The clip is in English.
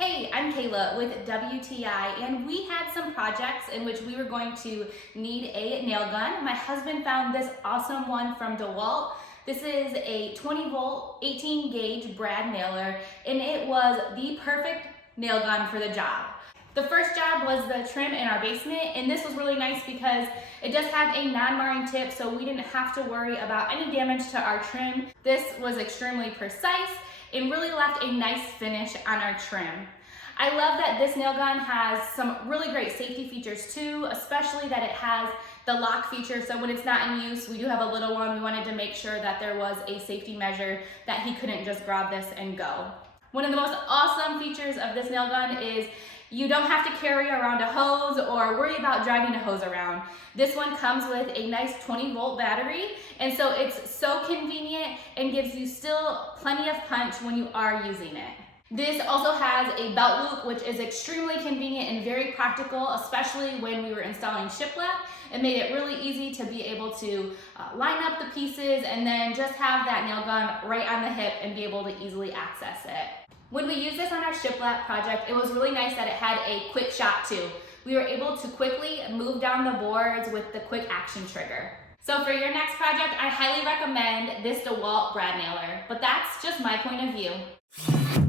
Hey, I'm Kayla with WTI, and we had some projects in which we were going to need a nail gun. My husband found this awesome one from DEWALT. This is a 20 volt, 18 gauge brad nailer, and it was the perfect nail gun for the job. The first job was the trim in our basement, and this was really nice because it does have a non-marring tip, so we didn't have to worry about any damage to our trim. This was extremely precise and really left a nice finish on our trim. I love that this nail gun has some really great safety features too, especially that it has the lock feature, so when it's not in use, we do have a little one. We wanted to make sure that there was a safety measure that he couldn't just grab this and go. One of the most awesome features of this nail gun is you don't have to carry around a hose or worry about driving a hose around. This one comes with a nice 20 volt battery, and so it's so convenient and gives you still plenty of punch when you are using it. This also has a belt loop, which is extremely convenient and very practical, especially when we were installing shiplap. It made it really easy to be able to line up the pieces and then just have that nail gun right on the hip and be able to easily access it. When we used this on our shiplap project, it was really nice that it had a quick shot too. We were able to quickly move down the boards with the quick action trigger. So for your next project, I highly recommend this DEWALT brad nailer, but that's just my point of view.